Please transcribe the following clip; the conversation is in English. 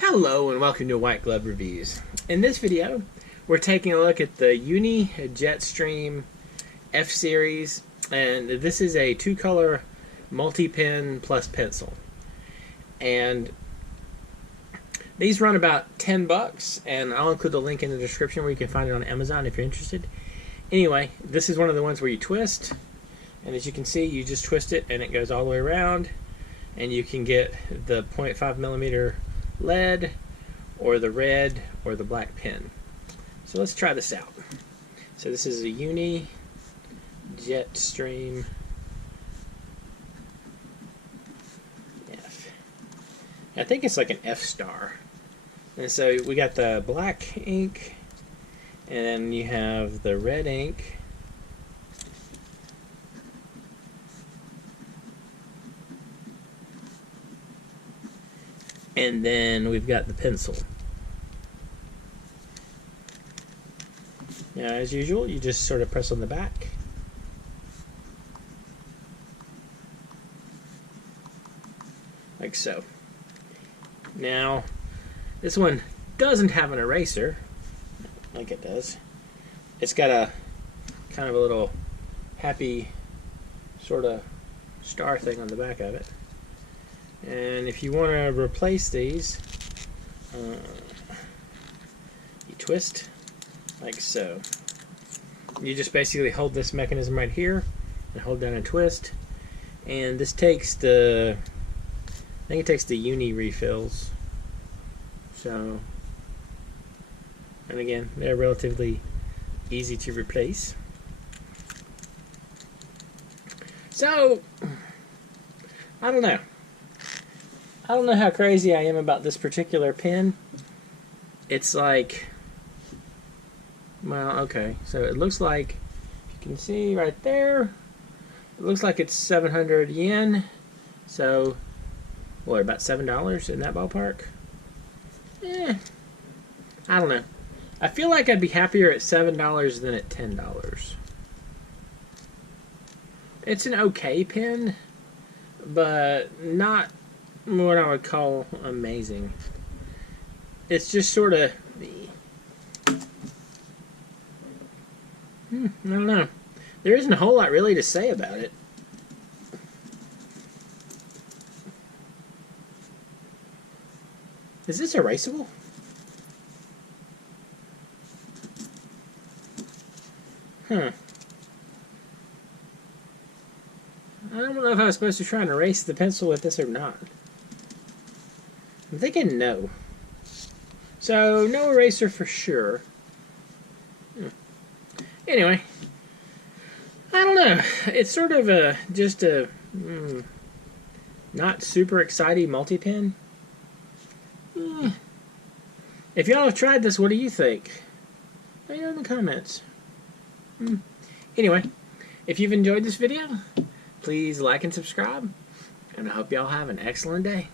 Hello and welcome to White Glove Reviews. In this video, we're taking a look at the Uni Jetstream F-Series, and this is a two-color multi-pen plus pencil. And these run about 10 bucks, and I'll include the link in the description where you can find it on Amazon if you're interested. Anyway, this is one of the ones where you twist, and as you can see, you just twist it and it goes all the way around, and you can get the 0.5mm lead or the red or the black pen. So let's try this out. So this is a Uni Jetstream F. I think it's like an F star. And so we got the black ink, and then you have the red ink, and then we've got the pencil. Now, as usual, you just sort of press on the back. Like so. Now, this one doesn't have an eraser, like it does. It's got a kind of a little happy sort of star thing on the back of it. And if you want to replace these, you twist like so. You just basically hold this mechanism right here and hold down and twist. And this takes the, I think it takes the Uni refills. So, and again, they're relatively easy to replace. So, I don't know. I don't know how crazy I am about this particular pen. It's like, well, okay, so it looks like, you can see right there, it looks like it's 700 yen, so, what, about $7 in that ballpark? I don't know. I feel like I'd be happier at $7 than at $10. It's an okay pen, but not what I would call amazing. It's just sort of, I don't know. There isn't a whole lot really to say about it. Is this erasable? Huh. I don't know if I was supposed to try and erase the pencil with this or not. I'm thinking no. So, no eraser for sure. Anyway, I don't know. It's sort of just a not super exciting multi-pen. If y'all have tried this, what do you think? Let me know in the comments. Anyway, if you've enjoyed this video, please like and subscribe, and I hope y'all have an excellent day.